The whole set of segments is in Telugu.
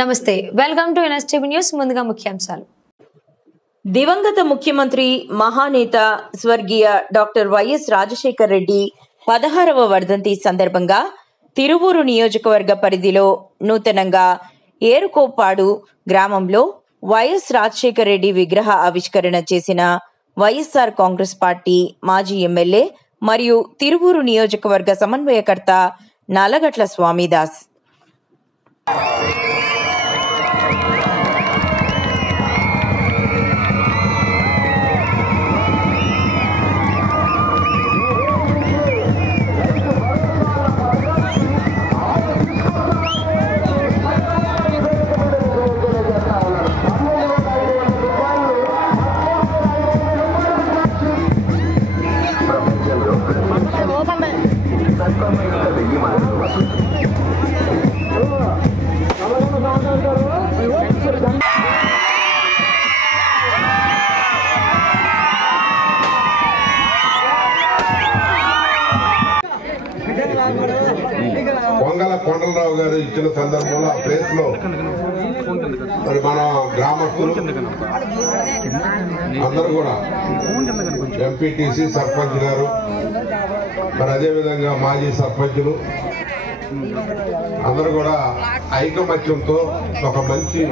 నమస్తే, వెల్కమ్ టు ఎన్ఎస్టీవీ న్యూస్. ముందుగా ముఖ్యాంశాలు. దివంగత ముఖ్యమంత్రి మహానేత స్వర్గీయ డాక్టర్ వైఎస్ రాజశేఖర్ రెడ్డి 16వ వర్ధంతి సందర్భంగా తిరువూరు నియోజకవర్గ పరిధిలో నూతనంగా ఏరుకోపాడు గ్రామంలో వైఎస్ రాజశేఖర్ రెడ్డి విగ్రహ ఆవిష్కరణ చేసిన వైఎస్ఆర్ కాంగ్రెస్ పార్టీ మాజీ ఎమ్మెల్యే మరియు తిరువూరు నియోజకవర్గ సమన్వయకర్త నల్లగట్ల స్వామిదాస్. పొంగల కొండలరావు గారు ఇచ్చిన సందర్భంలో ఆ ప్లేస్ లో మరి మన గ్రామస్తులు అందరూ కూడా ఎంపీటీసీ సర్పంచ్ గారు, మరి అదేవిధంగా మాజీ సర్పంచులు అందరూ కూడా ఐకమత్యంతో ఒక మంచి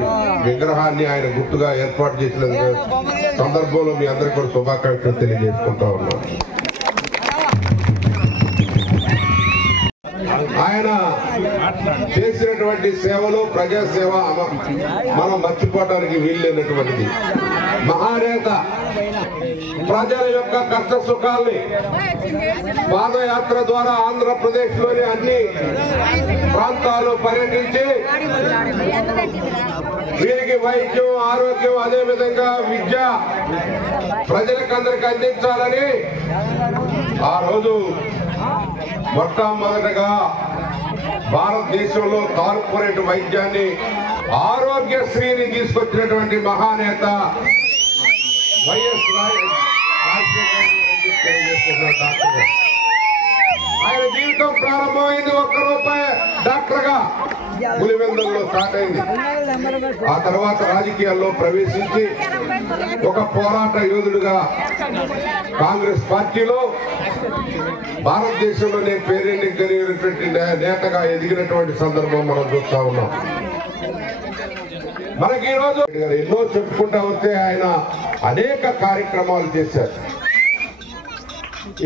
విగ్రహాన్ని ఆయన గుర్తుగా ఏర్పాటు చేసిన సందర్భంలో మీ అందరికీ కూడా శుభాకాంక్షలు తెలియజేసుకుంటా ఉన్నాం. ఆయన చేసినటువంటి సేవలు ప్రజాసేవ మనం మర్చిపోవడానికి వీల్లేనటువంటిది. మహానేత ప్రజల యొక్క కష్ట సుఖాల్ని పాదయాత్ర ద్వారా ఆంధ్రప్రదేశ్ లోని అన్ని ప్రాంతాలు పర్యటించి వీరికి వైద్యం, ఆరోగ్యం, అదే విధంగా విద్య ప్రజలకందరికి అందించాలని ఆ రోజు మొట్టమొదటగా భారతదేశంలో కార్పొరేట్ వైద్యాన్ని, ఆరోగ్యశ్రీని తీసుకొచ్చినటువంటి మహానేత వైఎస్ రాజశేఖర్ రెడ్డి. ఆయన జీవితం ప్రారంభమైంది ₹1 డాక్టర్ గా పులివెందుల్లో స్టార్ట్ అయింది. ఆ తర్వాత రాజకీయాల్లో ప్రవేశించి ఒక పోరాట యోధుడుగా కాంగ్రెస్ పార్టీలో భారతదేశంలోనే పేరెన్నికైనటువంటి నేతగా ఎదిగినటువంటి సందర్భం మనం చూస్తా ఉన్నాం. మనకి ఈరోజు ఎన్నో చెప్పుకుంటా వస్తే ఆయన అనేక కార్యక్రమాలు చేశారు.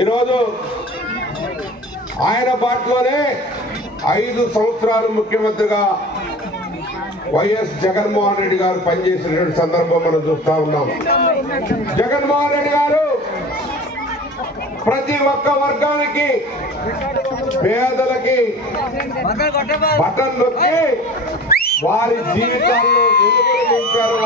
ఈరోజు ఆయన బాటలోనే 5 సంవత్సరాలు ముఖ్యమంత్రిగా వైఎస్ జగన్మోహన్ రెడ్డి గారు పనిచేసినటువంటి సందర్భం మనం చూస్తా ఉన్నాం. జగన్మోహన్ రెడ్డి గారు ప్రతి ఒక్క వర్గానికి, పేదలకి బటన్ నొక్కి వారి జీవితాల్లో వెలుగులు నింపారు.